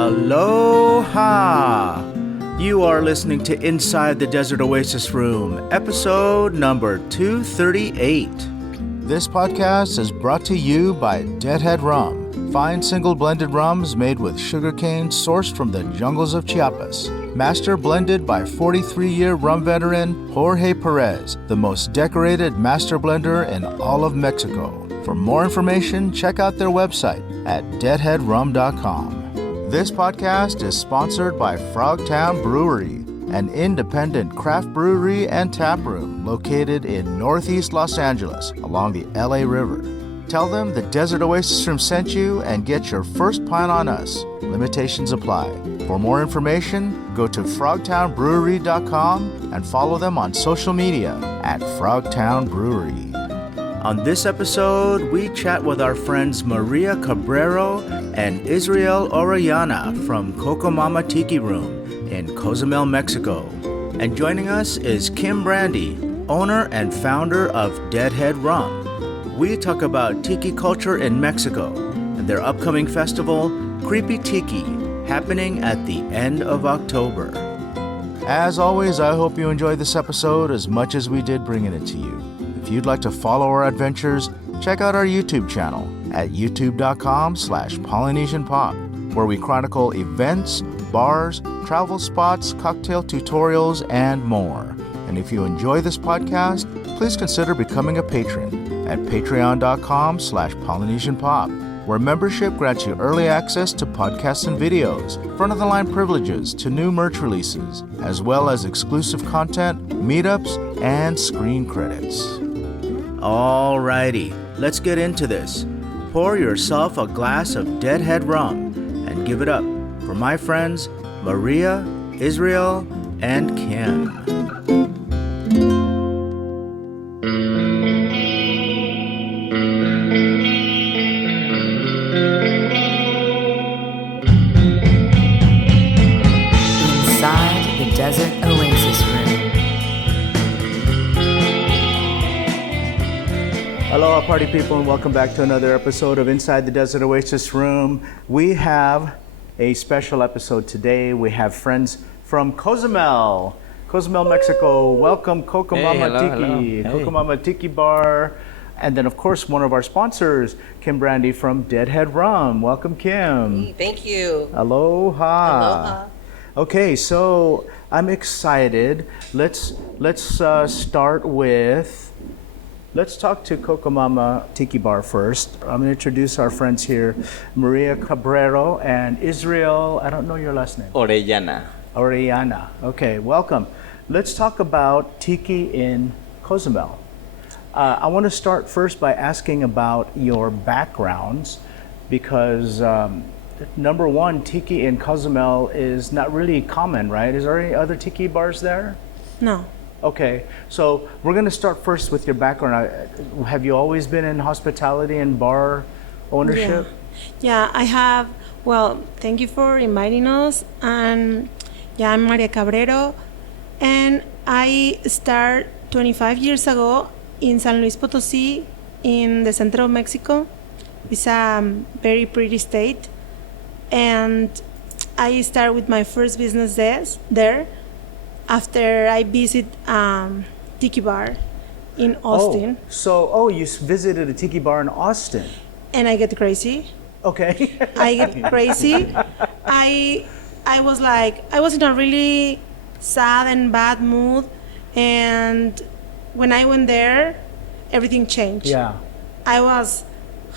Aloha! You are listening to Inside the Desert Oasis Room, episode number 238. This podcast is brought to you by Deadhead Rum, fine single blended rums made with sugarcane sourced from the jungles of Chiapas. Master blended by 43-year rum veteran Jorge Perez, the most decorated master blender in all of Mexico. For more information, check out their website at deadheadrum.com. This podcast is sponsored by Frogtown Brewery, an independent craft brewery and tap room located in Northeast Los Angeles along the LA River. Tell them the Desert Oasis Room sent you and get your first pint on us. Limitations apply. For more information, go to frogtownbrewery.com and follow them on social media at Frogtown Brewery. On this episode, we chat with our friends Maria Cabrero and Israel Orellana from Cocomama Tiki Room in Cozumel, Mexico. And joining us is Kim Brandi, owner and founder of Deadhead Rum. We talk about tiki culture in Mexico and their upcoming festival, Creepy Tiki, happening at the end of October. As always, I hope you enjoyed this episode as much as we did bringing it to you. If you'd like to follow our adventures, check out our YouTube channel at youtube.com/Polynesian Pop, where we chronicle events, bars, travel spots, cocktail tutorials, and more. And if you enjoy this podcast, please consider becoming a patron at patreon.com/Polynesian Pop, where membership grants you early access to podcasts and videos, front-of-the-line privileges to new merch releases, as well as exclusive content, meetups, and screen credits. Alrighty, let's get into this. Pour yourself a glass of Deadhead Rum and give it up for my friends Maria, Israel, and Kim. Inside the Desert Oasis Room. Aloha party people, and welcome back to another episode of Inside the Desert Oasis Room. We have a special episode today. We have friends from Cozumel, Mexico. Welcome, Cocomama Tiki, Cocomama Tiki Bar. And then, of course, one of our sponsors, Kim Brandi from Deadhead Rum. Welcome, Kim. Hey, thank you. Aloha. Aloha. Okay, so I'm excited. Let's start with... Let's talk to Cocomama Tiki Bar first. I'm going to introduce our friends here, Maria Cabrero and Israel. I don't know your last name. Orellana. Okay, welcome. Let's talk about Tiki in Cozumel. I want to start first by asking about your backgrounds because number one, Tiki in Cozumel is not really common, right? Is there any other Tiki bars there? No. Okay, so we're going to start first with your background. Have you always been in hospitality and bar ownership? Yeah, I have. Well, thank you for inviting us. And yeah, I'm Maria Cabrero, and I started 25 years ago in San Luis Potosí in the center of Mexico. It's a very pretty state. And I started with my first business there. After I visit Tiki Bar in Austin. You visited a Tiki Bar in Austin. And I get crazy. Okay. I get crazy. I was like, I was in a really sad and bad mood. And when I went there, everything changed. Yeah. I was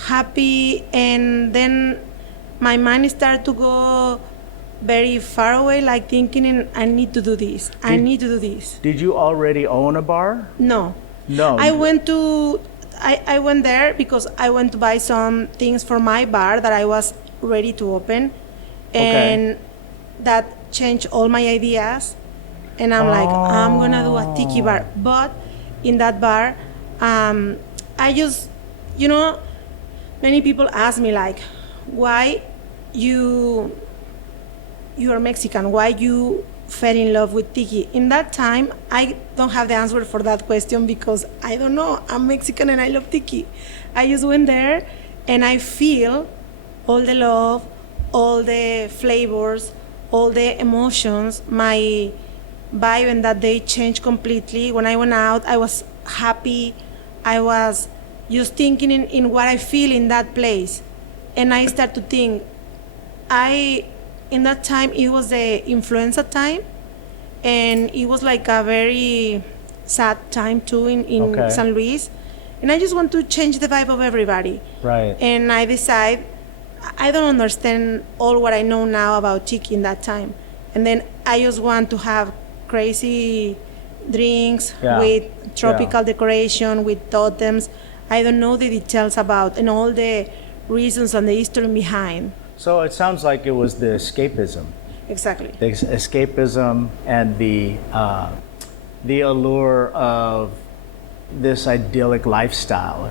happy, and then my mind started to go very far away, like thinking, I need to do this. I need to do this. Did you already own a bar? No. I went there because I went to buy some things for my bar that I was ready to open. And that changed all my ideas. And I'm like, I'm going to do a Tiki bar. But in that bar, I just, many people ask me like, why you are Mexican, why you fell in love with Tiki? In that time, I don't have the answer for that question because I don't know. I'm Mexican and I love Tiki. I just went there and I feel all the love, all the flavors, all the emotions, my vibe in that day changed completely. When I went out, I was happy. I was just thinking in what I feel in that place. And I start to think, in that time, it was the influenza time, and it was like a very sad time too in San Luis. And I just want to change the vibe of everybody. Right. And I decide, I don't understand all what I know now about tiki in that time. And then I just want to have crazy drinks with tropical decoration, with totems. I don't know the details about and all the reasons and the history behind. So it sounds like it was the escapism. Exactly. The escapism and the allure of this idyllic lifestyle,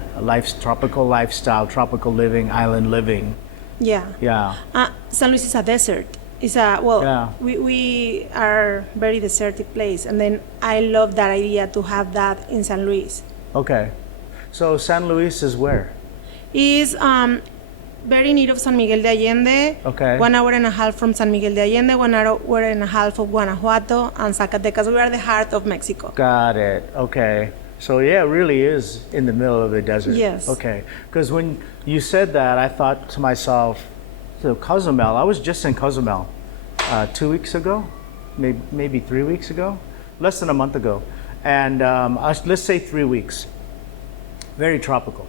tropical lifestyle, tropical living, island living. Yeah. Yeah. San Luis is a desert. We are very desertic place, and then I love that idea to have that in San Luis. Okay. So San Luis is where? Is very near of San Miguel de Allende. Okay. 1 hour and a half from San Miguel de Allende, 1 hour and a half of Guanajuato and Zacatecas. We are the heart of Mexico. Got it. Okay. So yeah, it really is in the middle of the desert. Yes. Okay. Because when you said that, I thought to myself, so Cozumel. I was just in Cozumel 2 weeks ago, maybe 3 weeks ago, less than a month ago, and let's say 3 weeks. Very tropical.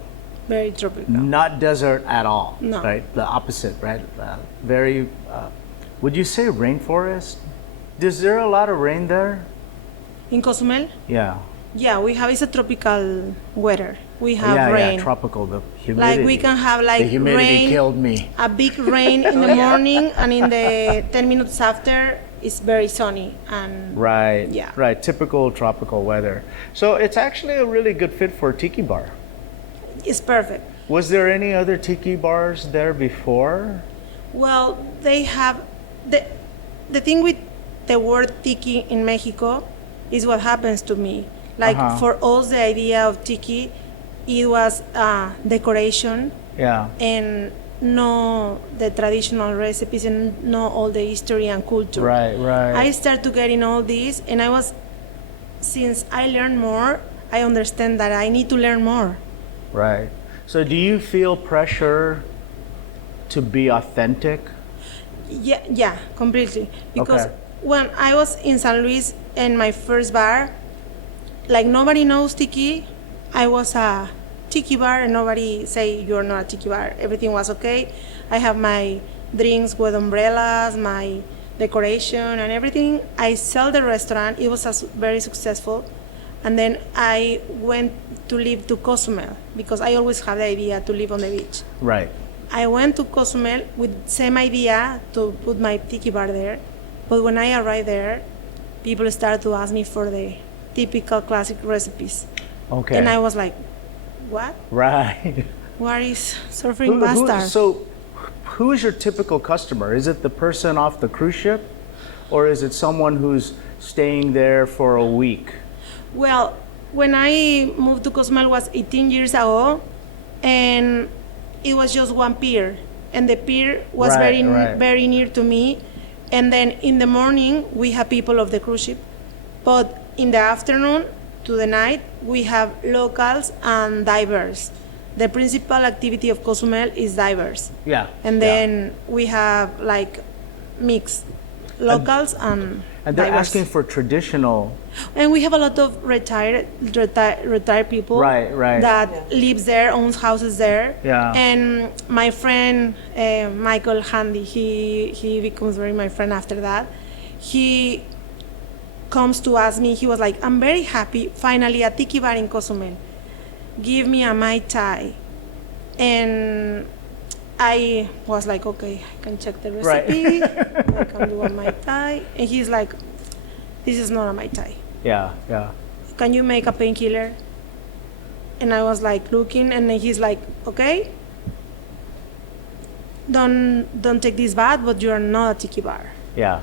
Very tropical. Not desert at all. No. Right. The opposite. Right. Very. Would you say rainforest? Is there a lot of rain there? In Cozumel? Yeah. Yeah, we have, it's a tropical weather. We have rain. Yeah, tropical, the humidity. Like we can have the humidity rain, killed me. a big rain in the morning, and in the 10 minutes after, it's very sunny. And Right, yeah. right, typical tropical weather. So it's actually a really good fit for a tiki bar. It's perfect. Was there any other tiki bars there before? Well, they have, the thing with the word tiki in Mexico is what happens to me. Like for us, the idea of tiki, it was decoration and no the traditional recipes and no all the history and culture. Right, right. I started to get in all this, and since I learned more, I understand that I need to learn more. Right. So do you feel pressure to be authentic? Yeah, completely. Because when I was in San Luis in my first bar, like nobody knows tiki. I was a tiki bar and nobody say you're not a tiki bar. Everything was okay. I have my drinks with umbrellas, my decoration and everything. I sell the restaurant. It was very successful. And then I went to live to Cozumel because I always had the idea to live on the beach. Right. I went to Cozumel with the same idea to put my tiki bar there. But when I arrived there, people started to ask me for the typical classic recipes. Okay. And I was like, what? Right. What is surfing bastard? So who is your typical customer? Is it the person off the cruise ship? Or is it someone who's staying there for a week? Well, when I moved to Cozumel was 18 years ago, and it was just one pier. And the pier was very near to me. And then in the morning, we have people of the cruise ship. But in the afternoon to the night, we have locals and divers. The principal activity of Cozumel is divers. Yeah. And then we have like mixed locals and And they're divers. asking for traditional. And we have a lot of retired people that lives there, owns houses there. Yeah. And my friend Michael Handy, he becomes very my friend after that. He comes to ask me, he was like, I'm very happy, finally a tiki bar in Cozumel. Give me a Mai Tai. And I was like, okay, I can check the recipe. I can do a Mai Tai. And he's like, this is not a Mai Tai. Yeah, yeah. Can you make a painkiller? And I was like looking, and then he's like, okay, don't take this bad, but you are not a tiki bar. Yeah.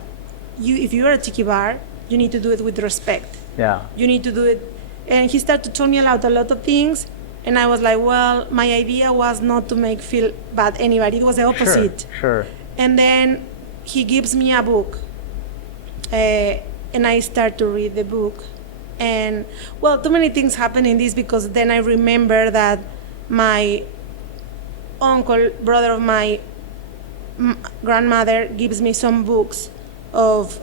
If you are a tiki bar, you need to do it with respect. Yeah. You need to do it. And he started to tell me about a lot of things, and I was like, well, my idea was not to make feel bad anybody. It was the opposite. Sure. And then he gives me a book, and I start to read the book. And well, too many things happen in this, because then I remember that my uncle, brother of my grandmother, gives me some books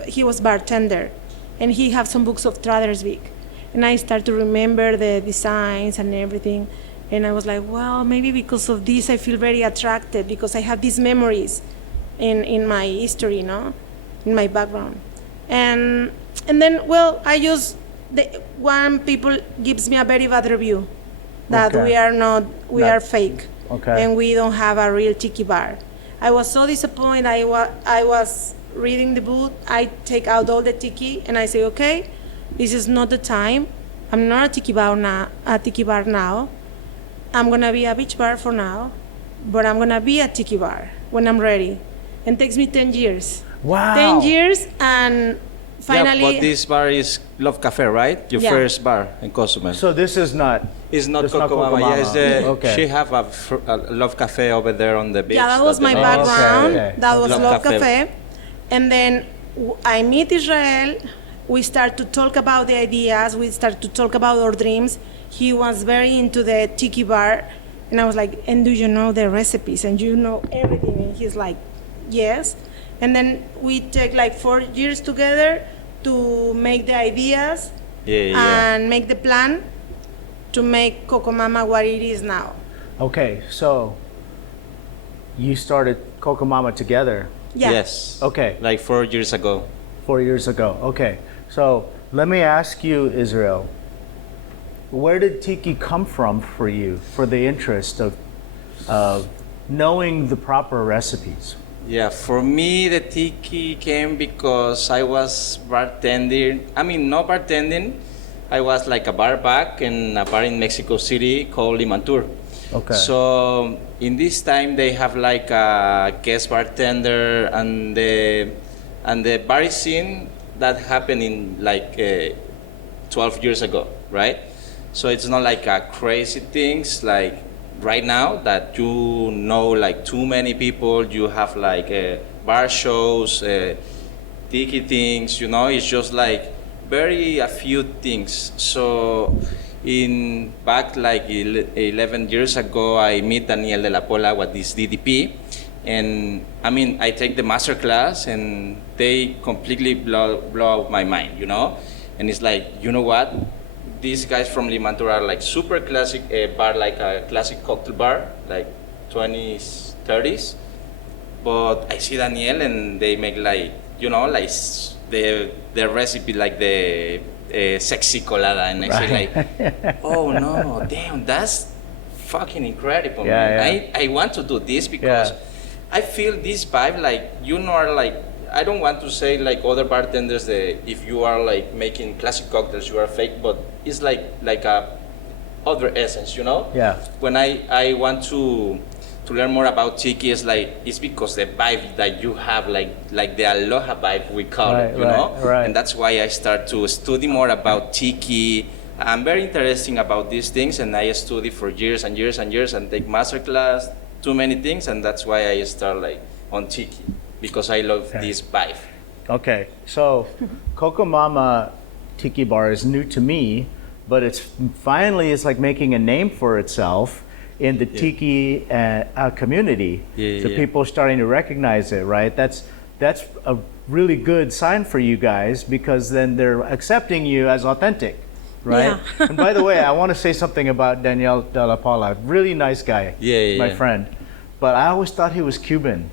he was bartender, and he have some books of Tradersvik. And I start to remember the designs and everything. And I was like, well, maybe because of this I feel very attracted, because I have these memories in my history, in my background. And then, well, I use one people gives me a very bad review that we are fake, and we don't have a real tiki bar. I was so disappointed. I was reading the book. I take out all the tiki and I say, okay, this is not the time. I'm not a tiki bar now. I'm gonna be a beach bar for now, but I'm gonna be a tiki bar when I'm ready. And it takes me 10 years. Wow. 10 years, and finally. Yeah, but this bar is Love Cafe, right? Your first bar in Cozumel. So this is not. It's not It's not Cocomama. Yeah, Cocomama. she have a Love Cafe over there on the beach. Yeah, that was my they- background. Okay. That was Love Love Cafe. Cafe. And then I meet Israel. We start to talk about the ideas. We start to talk about our dreams. He was very into the tiki bar. And I was like, and do you know the recipes? And you know everything? And he's like, yes. And then we take like 4 years together to make the ideas and make the plan to make Cocomama what it is now. Okay, so you started Cocomama together Yeah. Yes. Okay. Like 4 years ago. 4 years ago. Okay, so let me ask you, Israel, where did tiki come from for you, for the interest of knowing the proper recipes? Yeah, for me, the tiki came because I was bartending. I mean, not bartending. I was like a bar back in a bar in Mexico City called Limantur. Okay. So in this time, they have like a guest bartender, and the bar scene that happened in like 12 years ago, right? So it's not like a crazy things like right now that you know like too many people. You have like bar shows, tiki things. It's just like very a few things. So in back like 11 years ago, I meet Daniel de la Pola with this DDP, and I mean I take the master class, and they completely blow out my mind, and it's like, you know what, these guys from Limantur are like super classic bar, like a classic cocktail bar, like 20s, 30s, but I see Daniel and they make like, like the recipe like the sexy colada, and I say like, oh no, damn, that's fucking incredible, man. I want to do this because I feel this vibe, like, are like, I don't want to say like other bartenders that if you are like making classic cocktails, you are fake, but it's like a other essence, Yeah. When I want to learn more about tiki, it's because the vibe that you have, like the aloha vibe we call it, Right. And that's why I start to study more about tiki. I'm very interested about these things, and I study for years and years and years and take masterclass, too many things, and that's why I start like on tiki, because I love this vibe. Okay, so Cocomama Tiki Bar is new to me, but it's like making a name for itself in the tiki community. So people are starting to recognize it, right? That's a really good sign for you guys, because then they're accepting you as authentic, right? Yeah. And by the way, I want to say something about Daniel de la Paula. Really nice guy, my friend. But I always thought he was Cuban.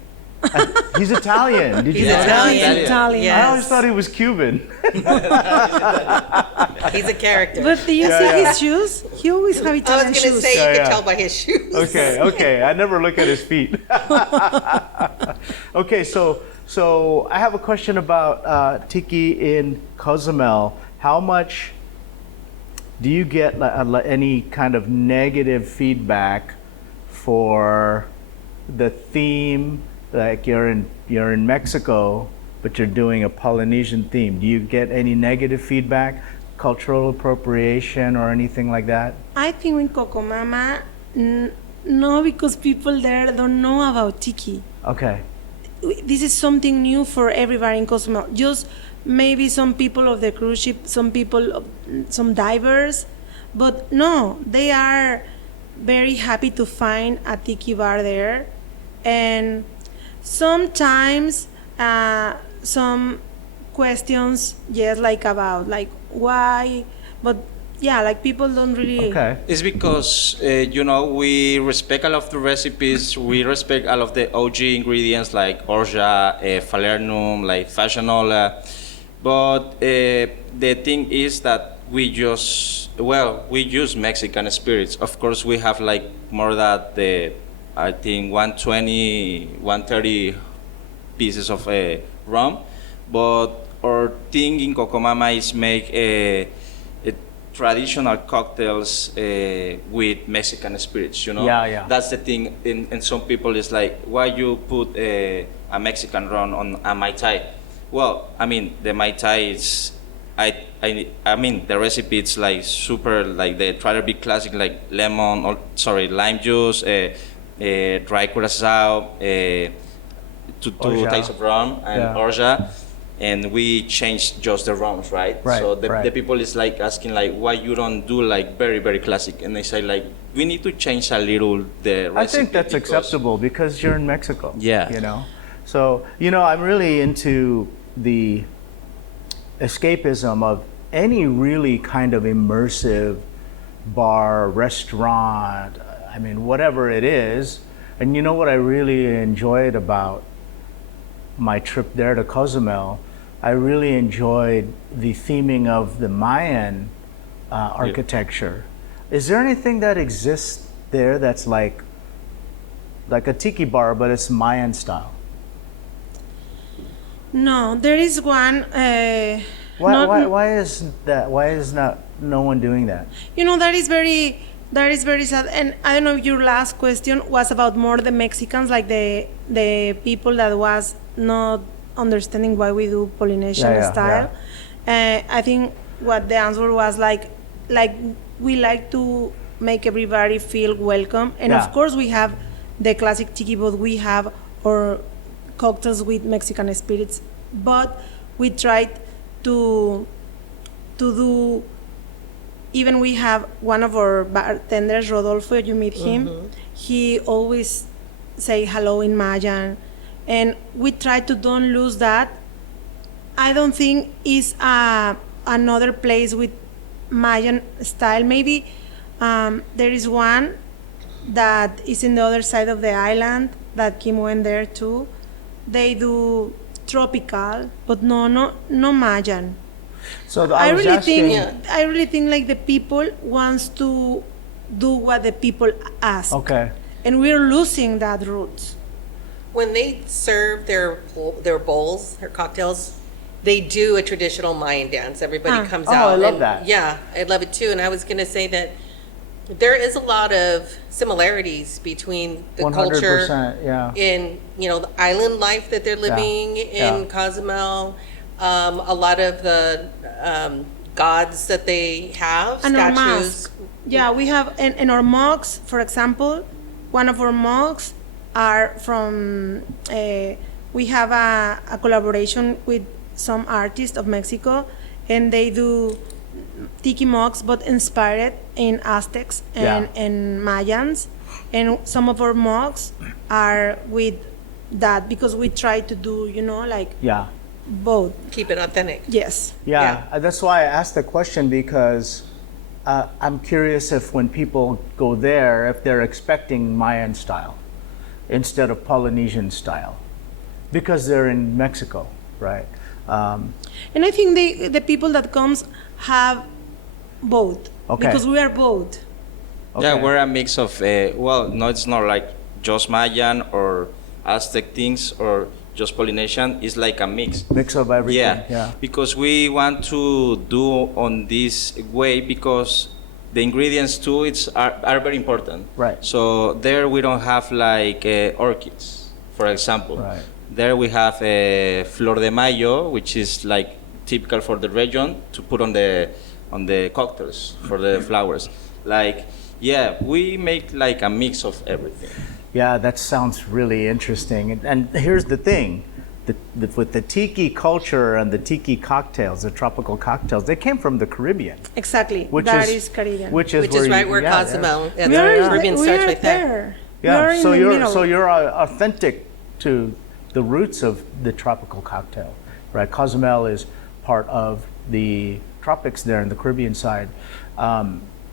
He's Italian. Did you know that? Italian. I always thought he was Cuban. He's a character. But do you see his shoes? He always have I Italian was going to shoes. say, you Yeah, can yeah. tell by his shoes. Okay. I never look at his feet. Okay, so I have a question about tiki in Cozumel. How much do you get any kind of negative feedback for the theme? Like you're in Mexico, but you're doing a Polynesian theme. Do you get any negative feedback, cultural appropriation, or anything like that? I think in Cocomama, no, because people there don't know about tiki. Okay. this is something new for everybody in Cozumel. Just maybe some people of the cruise ship, some divers, but no, they are very happy to find a tiki bar there. And sometimes some questions, yes, like about like why, but yeah, like people don't really. Okay. It's because we respect all of the recipes. We respect all of the OG ingredients like orgeat, falernum, like fashionola. But the thing is that we use Mexican spirits. Of course, we have like more than I think 120, 130 pieces of rum. But our thing in Cocomama is make traditional cocktails with Mexican spirits, Yeah. That's the thing. And some people is like, why you put a Mexican rum on a Mai Tai? Well, I mean, the Mai Tai is, I mean, the recipe it's like super, like they try to be classic, like lime juice, dry curacao, two Orgeat. types of rum and Yeah. orgeat. And we changed just the rums, right? So the people is like asking like, why you don't do like very, very classic? And they say like, we need to change a little the recipe. I think that's acceptable because you're in Mexico. Yeah. So, I'm really into the escapism of any really kind of immersive bar, restaurant, I mean, whatever it is. And you know what I really enjoyed about my trip there to Cozumel? I really enjoyed the theming of the Mayan architecture. Is there anything that exists there that's like a tiki bar, but it's Mayan style? No, there is one. Why is that? Why is no one doing that? That is very sad. And I don't know if your last question was about more the Mexicans, like the people that was not understanding why we do Polynesian style. I think what the answer was like we like to make everybody feel welcome. And of course we have the classic tiki, but we have our cocktails with Mexican spirits. But we tried to do. Even we have one of our bartenders, Rodolfo, you meet him, he always say hello in Mayan. And we try to don't lose that. I don't think it's another place with Mayan style. Maybe there is one that is in the other side of the island that Kim went there too. They do tropical, but no Mayan. So I was asking, really think like the people wants to do what the people ask. Okay. And we're losing that roots. When they serve their bowls, their cocktails, they do a traditional Mayan dance. Everybody comes out. I love and, that. Yeah, I love it too. And I was going to say that there is a lot of similarities between the 100%, culture yeah. in the island life that they're living in Cozumel. A lot of the gods that they have, And our statues. masks. Yeah, we have in our mugs, for example, one of our mugs are from, we have a collaboration with some artists of Mexico, and they do tiki mugs, but inspired in Aztecs and Mayans. And some of our mugs are with that because we try to do, both. Keep it authentic. Yes. Yeah, that's why I asked the question because I'm curious if when people go there, if they're expecting Mayan style instead of Polynesian style because they're in Mexico, right? And I think the people that comes have both. Okay. Because we are both. Okay. Yeah, we're a mix of, no, it's not like just Mayan or Aztec things or just Polynesian. It's like a mix. Mix of everything. Yeah, because we want to do on this way because the ingredients too are very important. Right. So there we don't have like orchids, for example. Right. There we have a flor de mayo, which is like typical for the region to put on the cocktails for the flowers. Like, yeah, we make like a mix of everything. Yeah, that sounds really interesting. And here's the thing. With the tiki culture and the tiki cocktails, the tropical cocktails, they came from the Caribbean. Exactly. Which That is is Caribbean. Which is Which is right where yeah, Cozumel, yeah. and We are the Caribbean starts right there. We are Yeah, in so the you're middle. authentic to the roots of the tropical cocktail, right? Cozumel is part of the tropics there in the Caribbean side.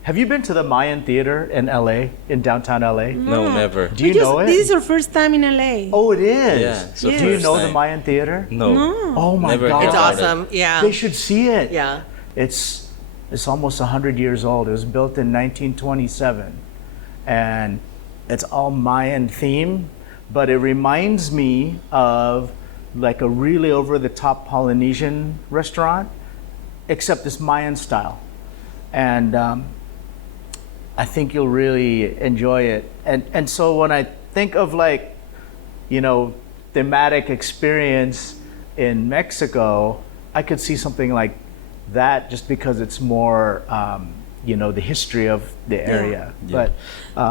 Have you been to the Mayan Theater in LA, in downtown LA? No, never. Do you know it? This is our first time in LA. Oh, it is. Yeah, it's the Do you first know the time. Mayan Theater? No. Oh my Never God! heard It's about it. awesome. Yeah. They should see it. Yeah. It's almost 100 years old. It was built in 1927, and it's all Mayan theme, but it reminds me of like a really over-the-top Polynesian restaurant, except it's Mayan style, and I think you'll really enjoy it. And so when I think of like, thematic experience in Mexico, I could see something like that just because it's more, the history of the area. Yeah. But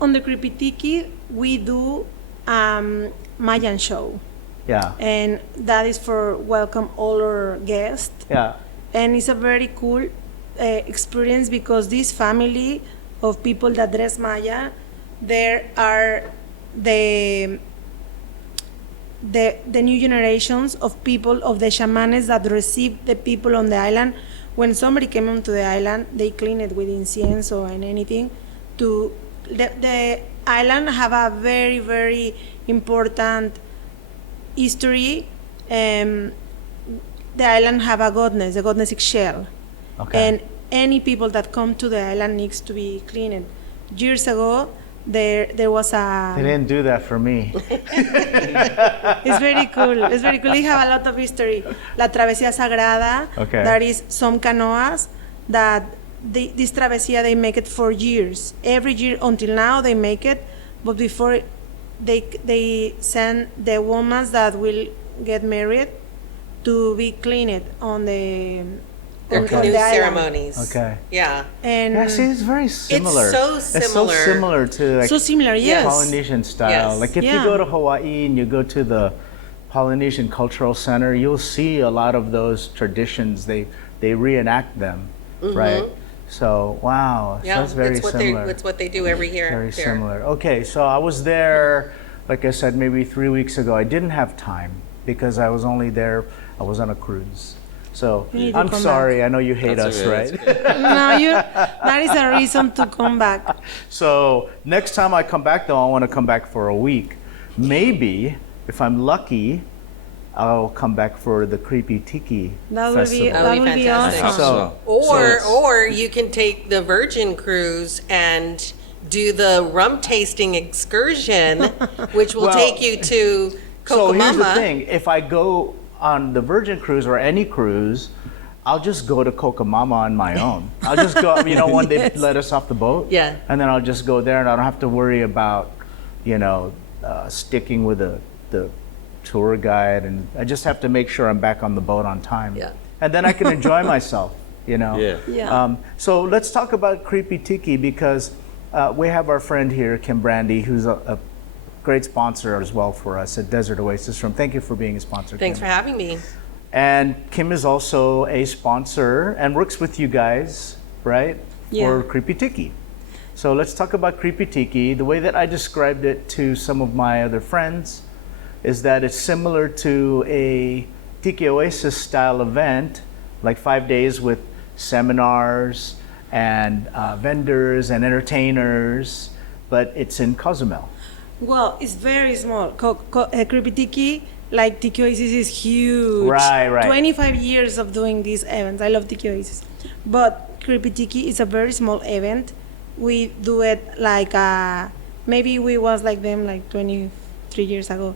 On the Creepy Tiki, we do Mayan show. yeah, And that is for welcome all our guests. yeah, And it's a very cool experience because this family of people that dress Maya, there are the new generations of people of the shamanes that received the people on the island. When somebody came onto the island, they clean it with incienso and anything. The island have a very, very important history. The island have a goddess, the goddess Ixchel. okay. And any people that come to the island needs to be cleaned. Years ago, there was They a. didn't do that for me. It's very cool. It's very cool. They have a lot of history. La Travesía Sagrada. Okay. That is some canoas that this travesía they make it for years. Every year until now they make it, but before they send the women that will get married to be cleaned on the. Their on canoe the island. ceremonies. Okay. Yeah. And Yeah, see, it's very similar. so It's so similar. similar to like so similar, yes. Polynesian style. Yes. Like if you Yeah. go to Hawaii and you go to the Polynesian Cultural Center, you'll see a lot of those traditions. They reenact them, right? So wow, so Yeah. that's very similar. That's what they do every year. Very there. similar. Okay, so I was there, like I said, maybe 3 weeks ago. I didn't have time because I was only there. I was on a cruise. So You need to I'm come sorry. I know you hate That's us, okay, right? that's No, that is a reason to come back. So next time I come back, though, I want to come back for a week. Maybe if I'm lucky, I'll come back for the Creepy Tiki That would Festival. be That would be fantastic. awesome. So- Or you can take the Virgin Cruise and do the rum tasting excursion, which will Well, take you to So here's the Cocomama. thing: if I go on the Virgin Cruise or any cruise, I'll just go to Cocomama on my own. I'll just go, when they let us off the boat. Yeah. And then I'll just go there and I don't have to worry about, sticking with the tour guide. And I just have to make sure I'm back on the boat on time. Yeah. And then I can enjoy myself, Yeah. Yeah. So let's talk about Creepy Tiki because we have our friend here, Kim Brandi, who's a great sponsor as well for us at Desert Oasis Room. Thank you for being a sponsor. Thanks for Kim. having me. And Kim is also a sponsor and works with you guys, right? Yeah. For Creepy Tiki. So let's talk about Creepy Tiki. The way that I described it to some of my other friends is that it's similar to a Tiki Oasis style event, like 5 days with seminars and vendors and entertainers, but it's in Cozumel. Well, it's very small. Creepy Tiki, like Tiki Oasis, is huge. Right. 25 years of doing these events. I love Tiki Oasis. But Creepy Tiki is a very small event. We do it like, maybe we was like them like 23 years ago.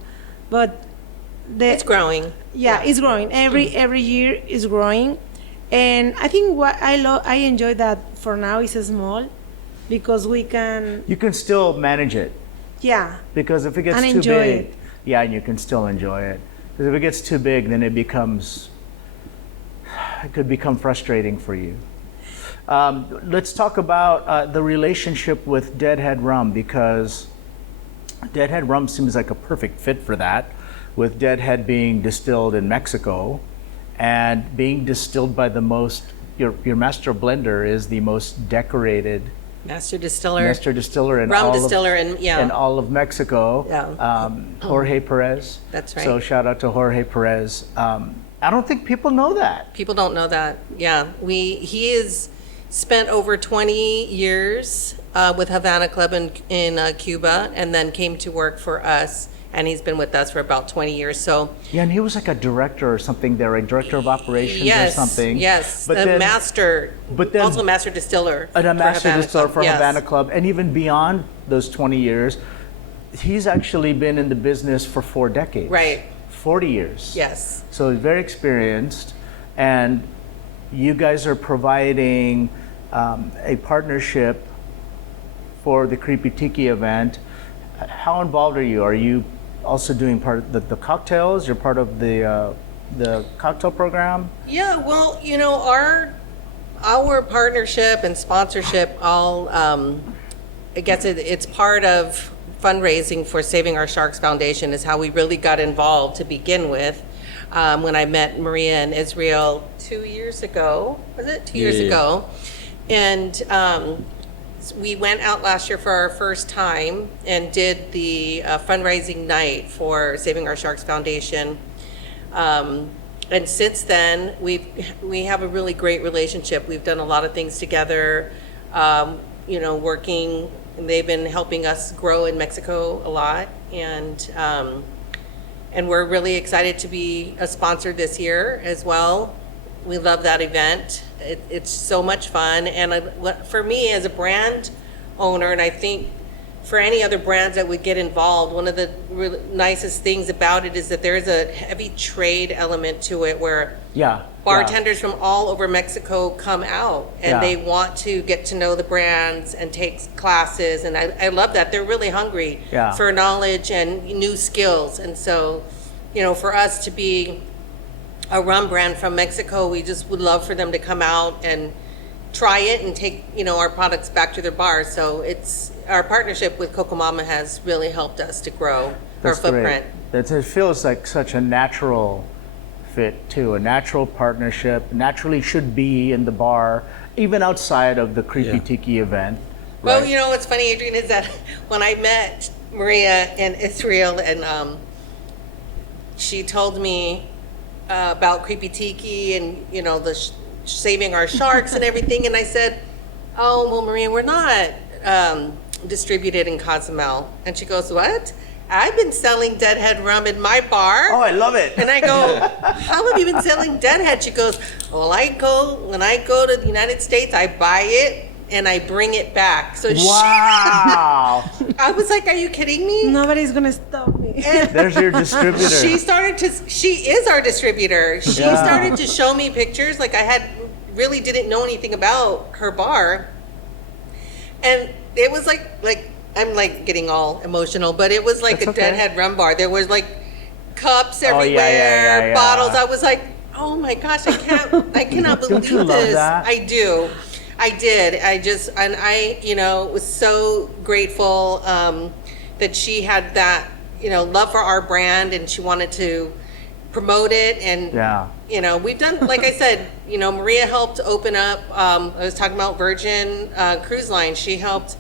But It's growing. yeah, it's growing. Every year is growing. And I think what I enjoy that for now is small because we can, You can still manage it. yeah. Because if it gets And too enjoy big, it. yeah, and you can still enjoy it. Because if it gets too big, then it could become frustrating for you. Let's talk about the relationship with Deadhead Rum because Deadhead Rum seems like a perfect fit for that, with Deadhead being distilled in Mexico and being distilled by the most, your master blender is the most decorated Master distiller in rum all distiller of, yeah. in all of Mexico. Yeah. Jorge Perez. That's right. So shout out to Jorge Perez. I don't think people know that. People don't know that. Yeah, he has spent over 20 years with Havana Club in Cuba, and then came to work for us. And he's been with us for about 20 years. So yeah, and he was like a director or something there, a director of operations or something. Yes, but also a master distiller. And a master distiller for yes. Havana Club. And even beyond those 20 years, he's actually been in the business for 4 decades. Right. 40 years. Yes. So he's very experienced. And you guys are providing a partnership for the Creepy Tiki event. How involved are you? Are you also doing part of the cocktails? You're part of the cocktail program? Yeah, well, our partnership and sponsorship all, I guess it's part of fundraising for Saving Our Sharks Foundation is how we really got involved to begin with. When I met Maria and Israel 2 years ago, was it 2 years ago? And we went out last year for our first time and did the fundraising night for Saving Our Sharks Foundation. And since then, we have a really great relationship. We've done a lot of things together, working. And they've been helping us grow in Mexico a lot, and we're really excited to be a sponsor this year as well. We love that event. It's so much fun, and for me as a brand owner, and I think for any other brands that would get involved, one of the really nicest things about it is that there's a heavy trade element to it where bartenders from all over Mexico come out and they want to get to know the brands and take classes, and I love that. They're really hungry for knowledge and new skills, and so for us to be a rum brand from Mexico, we just would love for them to come out and try it and take our products back to their bars. So it's our partnership with Cocomama has really helped us to grow our footprint. It feels like such a natural fit too, a natural partnership. Naturally should be in the bar, even outside of the Creepy Tiki event. Well, what's funny, Adrian, is that when I met Maria and Israel, and she told me about Creepy Tiki and the Saving Our Sharks and everything, and I said, "Oh, well, Maria, we're not distributed in Cozumel." And she goes, "What? I've been selling Deadhead Rum in my bar." Oh, I love it. And I go, "How have you been selling Deadhead?" She goes, "Well, when I go to the United States, I buy it and I bring it back." So wow. I was like, "Are you kidding me?" Nobody's gonna stop me. There's your distributor. She is our distributor. She started to show me pictures. Like really didn't know anything about her bar. And it was like I'm like getting all emotional, but it was like That's a Deadhead Rum bar. There was like cups everywhere, bottles. I was like, "Oh my gosh, I cannot believe Don't you love this." that? I do. I did. I was so grateful that she had that, love for our brand, and she wanted to promote it. And, we've done, like I said, Maria helped open up, I was talking about Virgin Cruise Line. She helped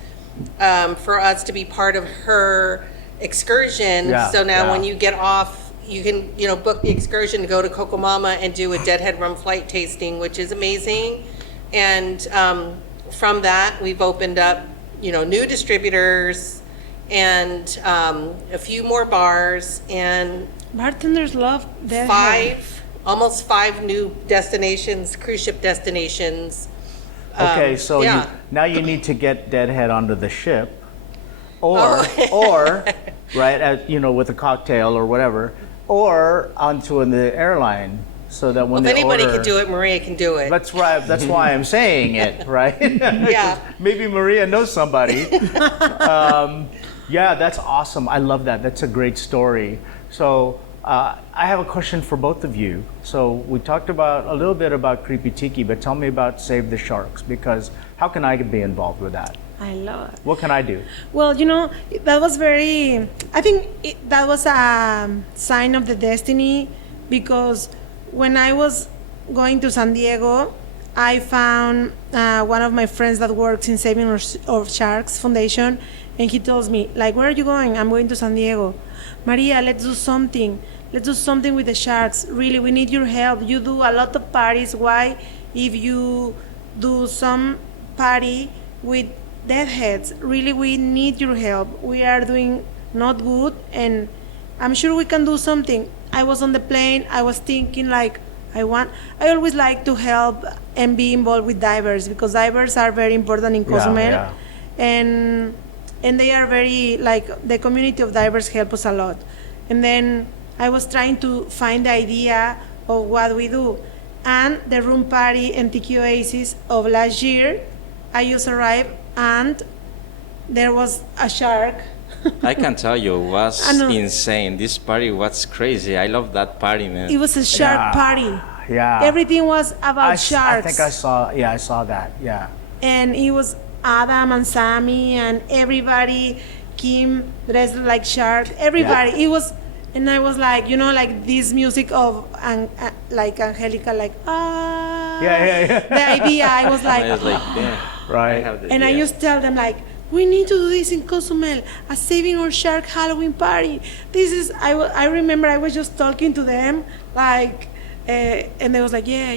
for us to be part of her excursion. So now when you get off, you can, book the excursion to go to Cocomama and do a Deadhead Rum flight tasting, which is amazing. And from that, we've opened up, new distributors and a few more bars, and bartenders love Deadhead. almost five new destinations, cruise ship destinations. Okay, so now you need to get Deadhead onto the ship, or right, with a cocktail or whatever, or onto the airline. So that when if anybody order, can do it, Maria can do it. That's right. That's why I'm saying it, right? Maybe Maria knows somebody. That's awesome. I love that. That's a great story. So I have a question for both of you. So we talked about a little bit about Creepy Tiki, but tell me about Save the Sharks, because how can I be involved with that? I love it. What can I do? Well, that was very, I think that was a sign of the destiny, because when I was going to San Diego, I found one of my friends that works in Saving of Sharks Foundation, and he tells me, like, where are you going? I'm going to San Diego. Maria, let's do something. Let's do something with the sharks. Really, we need your help. You do a lot of parties. Why, if you do some party with deadheads, really, we need your help. We are doing not good, and I'm sure we can do something. I was on the plane. I was thinking, like, I always like to help and be involved with divers, because divers are very important in Cozumel. And they are very, like, the community of divers help us a lot. And then I was trying to find the idea of what we do. And the room party and Tiki Oasis of last year, I just arrived and there was a shark. I can tell you, it was insane. This party was crazy. I love that party, man. It was a shark party. Yeah. Everything was about sharks. I think I saw that. Yeah. And it was Adam and Sammy and everybody, Kim dressed like shark, everybody. Yeah. It was, and I was like, like this music of like Angelica, like Yeah. The idea, I was like, yeah. Right. And I just tell them, like, we need to do this in Cozumel, a Saving Our Shark Halloween party. This is, I remember I was just talking to them, like, and they was like, yeah.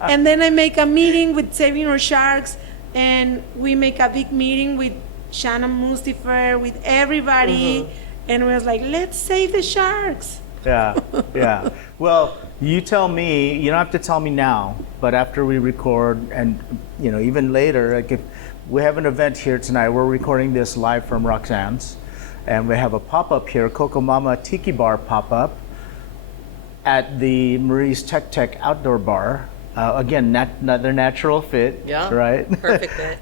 And then I make a meeting with Saving Our Sharks, and we make a big meeting with Shannon Mustifer, with everybody, and we was like, let's save the sharks. Yeah. Well, you tell me. You don't have to tell me now, but after we record, and even later, like if we have an event here tonight, we're recording this live from Roxanne's, and we have a pop-up here, Cocomama Tiki Bar pop-up at the Marie's Tech Outdoor Bar. Again, another natural fit. Yeah. Right. Perfect fit.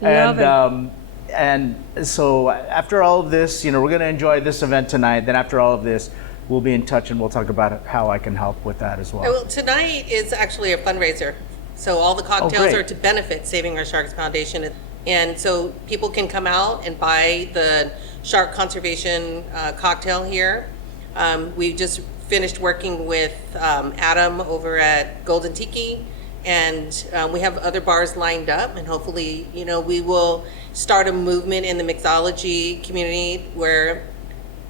And so after all of this, we're going to enjoy this event tonight. Then after all of this, we'll be in touch and we'll talk about how I can help with that as well. Well, tonight is actually a fundraiser. So all the cocktails great. are to benefit Saving Our Sharks Foundation. And so people can come out and buy the shark conservation cocktail here. We just finished working with Adam over at Golden Tiki, and we have other bars lined up, and hopefully, we will start a movement in the mixology community where,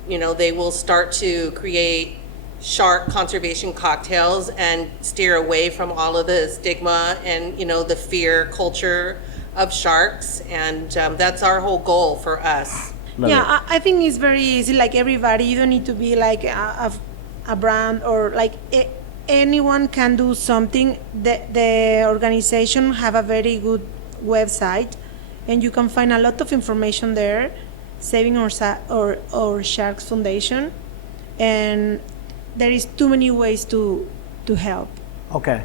they will start to create shark conservation cocktails and steer away from all of the stigma and, the fear culture of sharks. And that's our whole goal for us. I think it's very easy. Like everybody, you don't need to be like a brand or like anyone can do something. The organization have a very good website, and you can find a lot of information there. Saving or Sharks Foundation, and there is too many ways to help. Okay,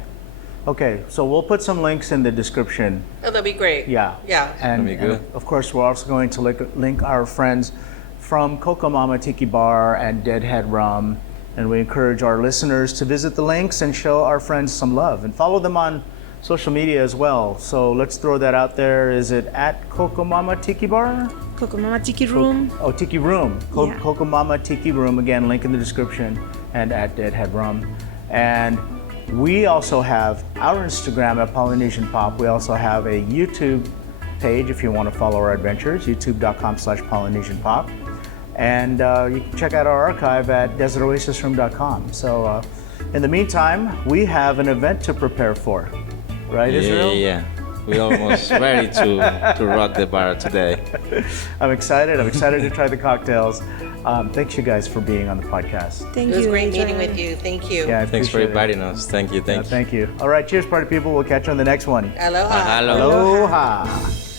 so we'll put some links in the description. Oh, that'd be great. Yeah. And, That'd be good. and of course, we're also going to link our friends from Cocomama Tiki Bar and Deadhead Rum, and we encourage our listeners to visit the links and show our friends some love and follow them on social media as well. So let's throw that out there. Is it at Cocomama Tiki Bar? Cocomama Tiki Room. Tiki Room. Yeah. Cocomama Tiki Room. Again, link in the description, and at Deadhead Rum. And we also have our Instagram at Polynesian Pop. We also have a YouTube page if you want to follow our adventures, youtube.com/Polynesian Pop. And you can check out our archive at desertoasisroom.com. So in the meantime, we have an event to prepare for. Right, Israel? Yeah. We're almost ready to rock the bar today. I'm excited to try the cocktails. Thanks you guys for being on the podcast. Thank you. It was great meeting with you. Thank you. Yeah, I Thanks for appreciate it. inviting us. Thank you. Thank you. All right, cheers, party people. We'll catch you on the next one. Aloha. Mahalo. Aloha.